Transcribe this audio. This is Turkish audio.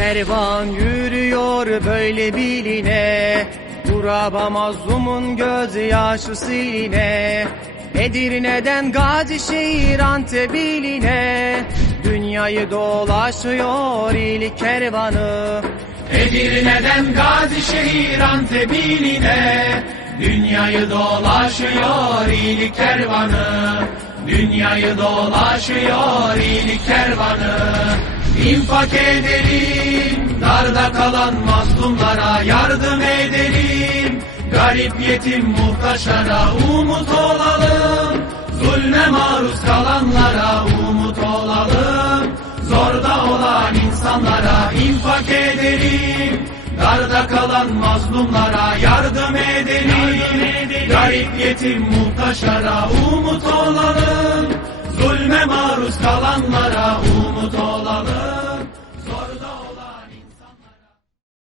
kervan yürüyor böyle biline Kuraba mazlumun gözyaşı siline. Edirne'den Gazişehir Antep'iline Dünyayı dolaşıyor iyilik kervanı. Edirne'den Gazişehir Antep'iline Dünyayı dolaşıyor iyilik kervanı. Dünyayı dolaşıyor iyilik kervanı. İnfak edelim kalan mazlumlara yardım edelim. Garip yetim muhtaçlara umut olalım. Zulme maruz kalanlara umut olalım. Zorda olan insanlara infak edelim. Darda kalan mazlumlara yardım edelim, Garip yetim muhtaçlara umut olalım. Zulme maruz kalanlara umut olalım